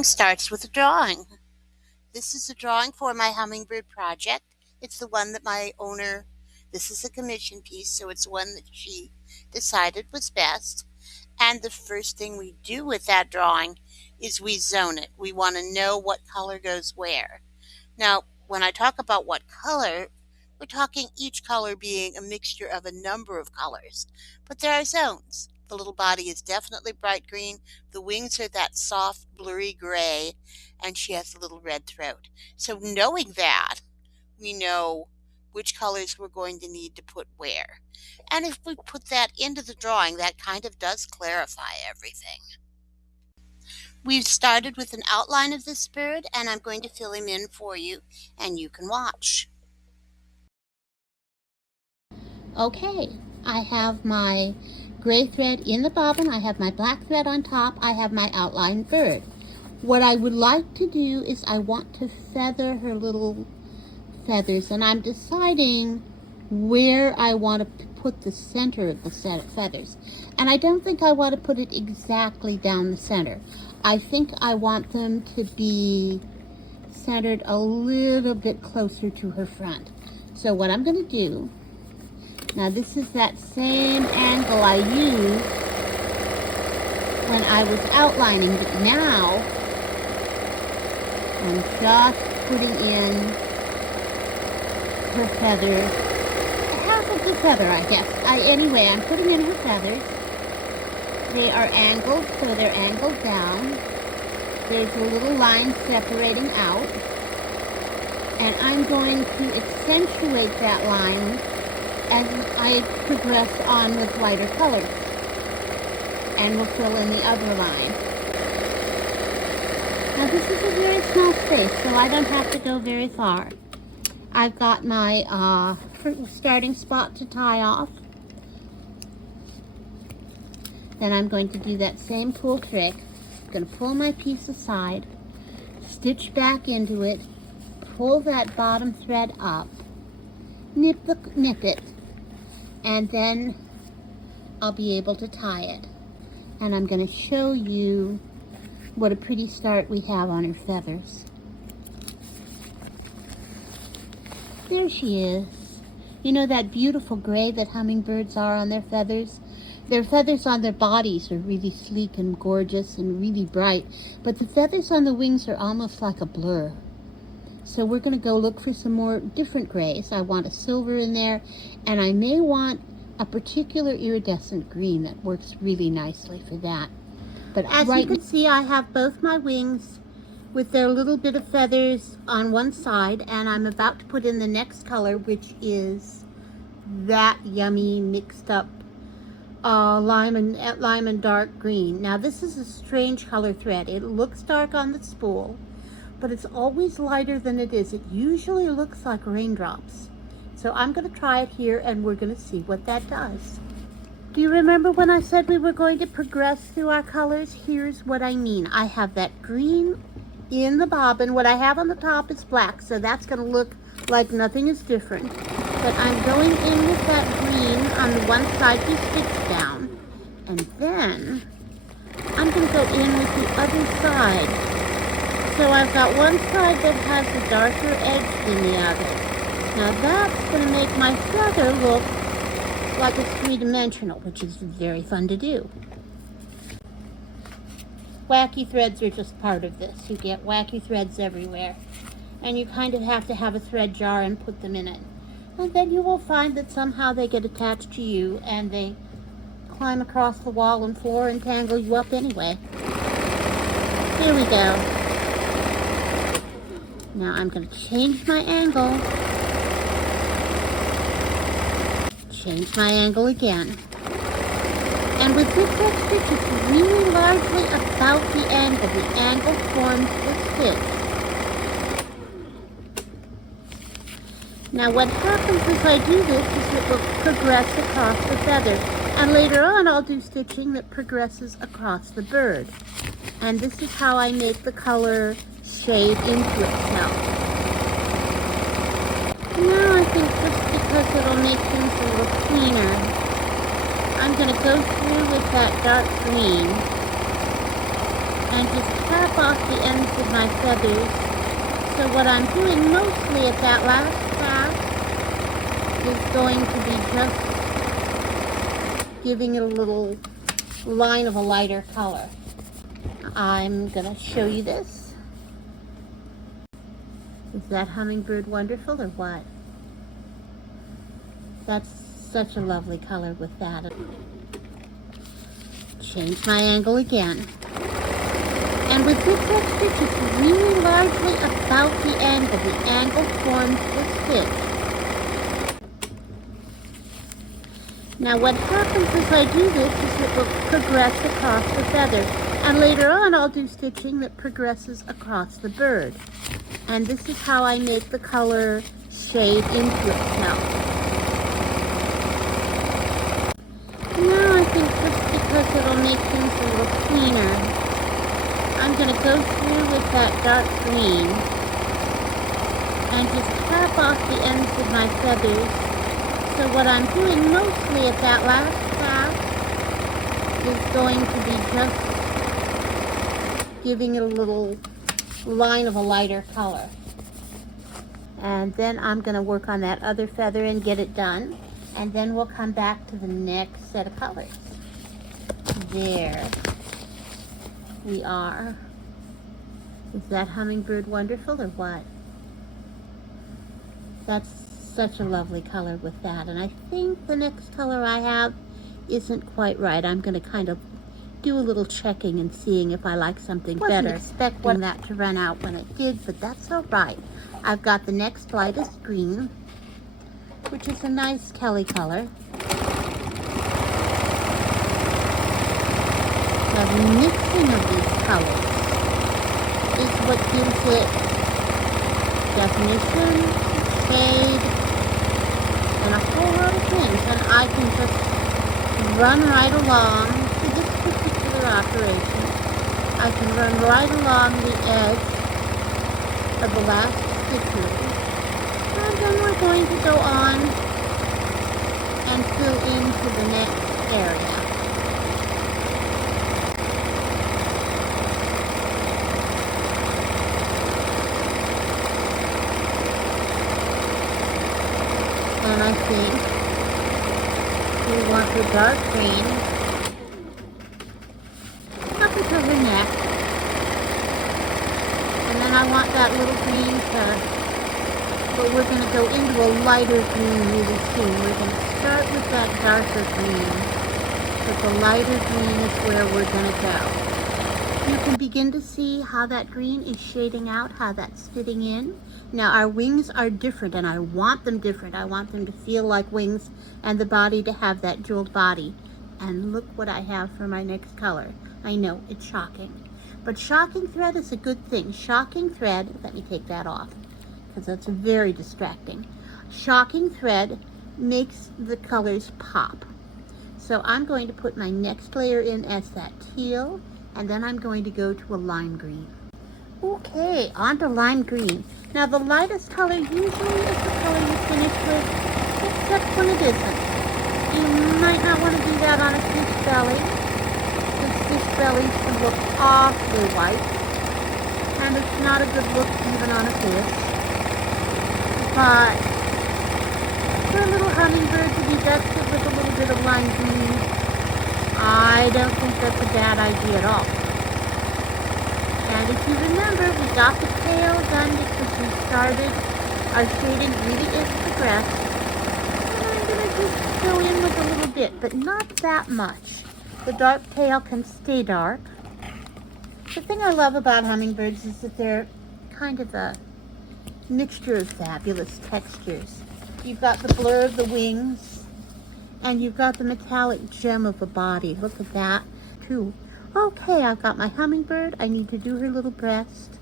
Everything starts with a drawing. This is a drawing for my hummingbird project. It's the one that this is a commission piece, so it's one that she decided was best. And the first thing we do with that drawing is we zone it. We want to know what color goes where. Now, when I talk about what color, we're talking each color being a mixture of a number of colors. But there are zones. The little body is definitely bright green. The wings are that soft, blurry gray, and she has a little red throat. So knowing that, we know which colors we're going to need to put where. And if we put that into the drawing, that kind of does clarify everything. We've started with an outline of this bird, and I'm going to fill him in for you, and you can watch. Okay, I have my gray thread in the bobbin, I have my black thread on top, I have my outline bird. What I would like to do is I want to feather her little feathers, and I'm deciding where I want to put the center of the set of feathers. And I don't think I want to put it exactly down the center. I think I want them to be centered a little bit closer to her front. So what I'm going to do, now this is that same angle I used when I was outlining, but now I'm just putting in her feathers, half of the feather, I guess. Anyway, I'm putting in her feathers. They are angled, so they're angled down. There's a little line separating out. And I'm going to accentuate that line as I progress on with lighter colors. And we'll fill in the other line. Now this is a very small space, so I don't have to go very far. I've got my starting spot to tie off. Then I'm going to do that same cool trick. I'm going to pull my piece aside, stitch back into it, pull that bottom thread up, nip it, and then I'll be able to tie it. And I'm going to show you what a pretty start we have on her feathers. There she is. You know that beautiful gray that hummingbirds are on their feathers? Their feathers on their bodies are really sleek and gorgeous and really bright, but the feathers on the wings are almost like a blur. So we're going to go look for some more different grays. I want a silver in there, and I may want a particular iridescent green that works really nicely for that. But as you can see, I have both my wings with their little bit of feathers on one side, and I'm about to put in the next color, which is that yummy mixed up lime and dark green. Now this is a strange color thread. It looks dark on the spool, but it's always lighter than it is. It usually looks like raindrops. So I'm going to try it here, and we're going to see what that does. Do you remember when I said we were going to progress through our colors? Here's what I mean. I have that green in the bobbin. What I have on the top is black, so that's going to look like nothing is different. But I'm going in with that green on the one side we stitched down, and then I'm going to go in with the other side. So I've got one side that has a darker edge than the other. Now that's going to make my feather look like it's three-dimensional, which is very fun to do. Wacky threads are just part of this. You get wacky threads everywhere, and you kind of have to have a thread jar and put them in it. And then you will find that somehow they get attached to you, and they climb across the wall and floor and tangle you up anyway. Here we go. Now I'm going to change my angle. Change my angle again. And with zigzag stitch, it's really largely about the angle. The angle forms the stitch. Now what happens as I do this is it will progress across the feather. And later on I'll do stitching that progresses across the bird. And this is how I make the color shade into itself. Now I think just because it'll make things a little cleaner, I'm going to go through with that dark green and just tap off the ends of my feathers. So what I'm doing mostly at that last pass is going to be just giving it a little line of a lighter color. I'm gonna show you this. Is that hummingbird wonderful or what? That's such a lovely color with that. Change my angle again. And with this stitch, it's really largely about the angle. The angle forms the stitch. Now what happens as I do this is it will progress across the feather. And later on I'll do stitching that progresses across the bird. And this is how I make the color shade into itself. Now I think just because it'll make things a little cleaner, I'm going to go through with that dark green and just tap off the ends of my feathers. So what I'm doing mostly at that last pass is going to be just giving it a little line of a lighter color. And then I'm going to work on that other feather and get it done. And then we'll come back to the next set of colors. There we are. Is that hummingbird wonderful or what? That's such a lovely color with that. And I think the next color I have isn't quite right. I'm going to kind of do a little checking and seeing if I like something better. I wasn't expecting that to run out when it did, but that's all right. I've got the next lightest green, which is a nice Kelly color. Now the mixing of these colors is what gives it definition, shade, and a whole lot of things. And I can just run right along to this particular operation. I can run right along the edge of the last stitches. And then we're going to go on and fill into the next area. And I think we want the dark green up until her neck. And then I want that little green to, but we're going to go into a lighter green really soon. We're going to start with that darker green, but the lighter green is where we're going to go. You can begin to see how that green is shading out, how that's fitting in. Now our wings are different, and I want them different. I want them to feel like wings and the body to have that jeweled body. And look what I have for my next color. I know, it's shocking. But shocking thread is a good thing. Shocking thread, let me take that off, because that's very distracting. Shocking thread makes the colors pop. So I'm going to put my next layer in as that teal, and then I'm going to go to a lime green. Okay, on to lime green. Now the lightest color usually is the color you finish with, except when it isn't. You might not want to do that on a fish belly, because fish bellies can look awfully white, and it's not a good look even on a fish. But for a little hummingbird to be dusted with a little bit of lime green, I don't think that's a bad idea at all. And if you remember, we got the tail done because we started, our shading really is progressed. And I'm going to just go in with a little bit, but not that much. The dark tail can stay dark. The thing I love about hummingbirds is that they're kind of a mixture of fabulous textures. You've got the blur of the wings, and you've got the metallic gem of the body. Look at that, too. Okay, I've got my hummingbird. I need to do her little breast.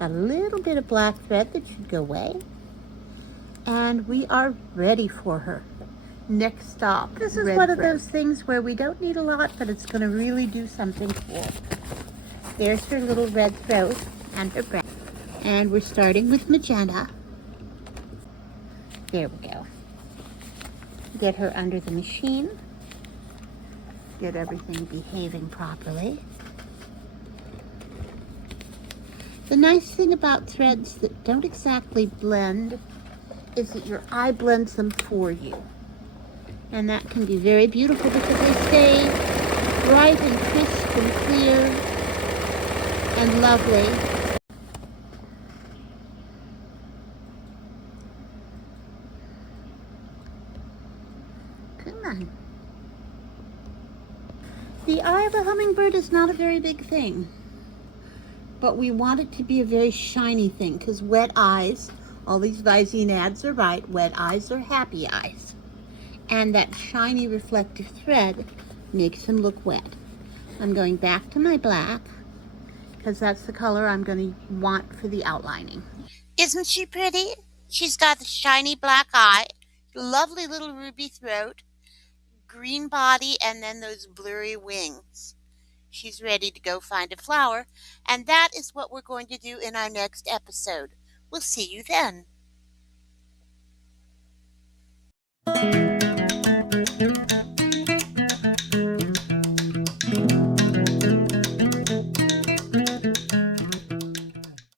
Got a little bit of black thread that should go away. And we are ready for her. Next stop. This is one of those things where we don't need a lot, but it's going to really do something cool. There's her little red throat and her breast. And we're starting with magenta. There we go. Get her under the machine. Get everything behaving properly. The nice thing about threads that don't exactly blend is that your eye blends them for you. And that can be very beautiful because they stay bright and crisp and clear and lovely. Come on. The eye of a hummingbird is not a very big thing, but we want it to be a very shiny thing because wet eyes, all these Visine ads are right, wet eyes are happy eyes. And that shiny reflective thread makes them look wet. I'm going back to my black because that's the color I'm going to want for the outlining. Isn't she pretty? She's got the shiny black eye, lovely little ruby throat, green body, and then those blurry wings. She's ready to go find a flower, and that is what we're going to do in our next episode. We'll see you then.